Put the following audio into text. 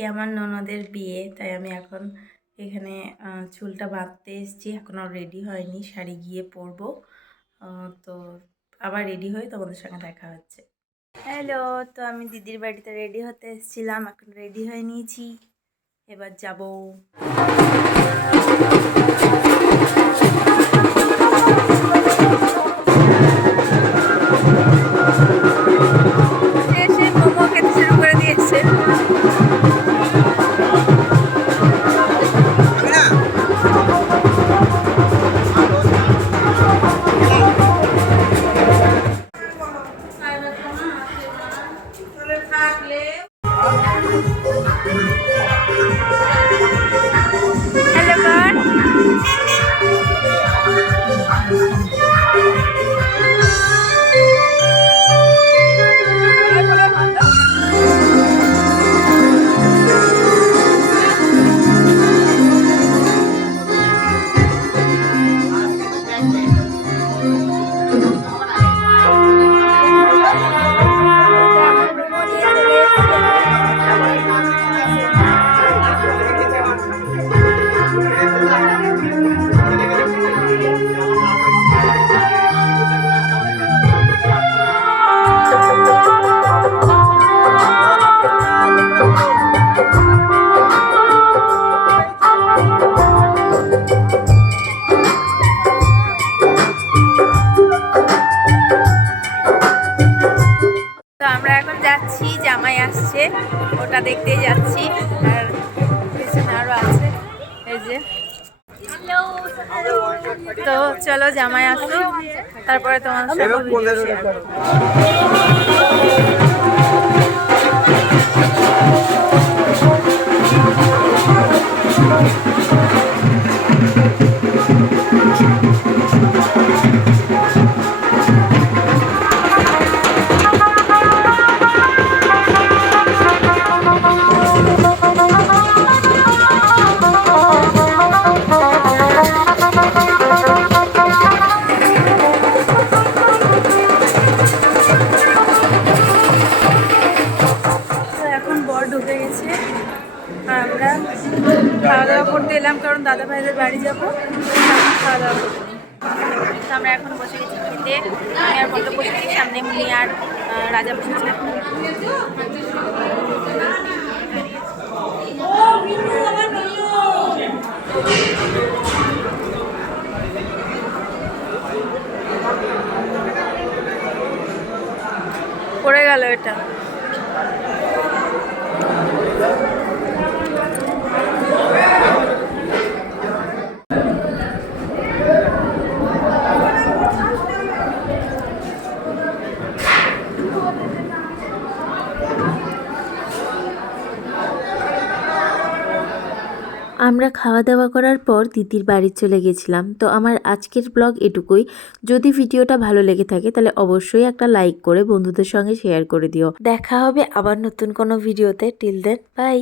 আজকে আমার ননদের বিয়ে, তাই আমি এখন এখানে চুলটা বাঁধতে এসেছি। এখনও রেডি হয়নি, শাড়ি গিয়ে পরবো। তো আবার রেডি হয়ে তোমাদের সঙ্গে দেখা হচ্ছে। হ্যালো, তো আমি দিদির বাড়িতে রেডি হতে এসেছিলাম, এখন রেডি হয়ে নিয়েছি, এবার যাবো। এসে মোমো খেতে শুরু করে দিয়েছে। যাচ্ছি, জামাই আসছে, ওটা দেখতে যাচ্ছি। আর পিছনে আরো আছে, এই যে। তো চলো জামাই আসুক, তারপরে তোমার সাথে ভিডিও শেয়ার করব। ঢুকে গেছে আর আমরা খাওয়া দাওয়া করতে এলাম, কারণ দাদা ভাইদের বাড়ি যাবো, খাওয়া দাওয়া করবো। তো আমরা এখন বসে গেছি খেতে। আমি আর বলতে বসেছি, সামনে মুনি আর রাজা বসেছে। পড়ে গেল এটা। আমরা খাওয়া দাওয়া করার পর দিদির বাড়ি চলে গেছিলাম। তো আমার আজকের ব্লগ এটুকুই। যদি ভিডিওটা ভালো লেগে থাকে তাহলে অবশ্যই একটা লাইক করে বন্ধুদের সঙ্গে শেয়ার করে দিও। দেখা হবে আবার নতুন কোনো ভিডিওতে। Till then, by.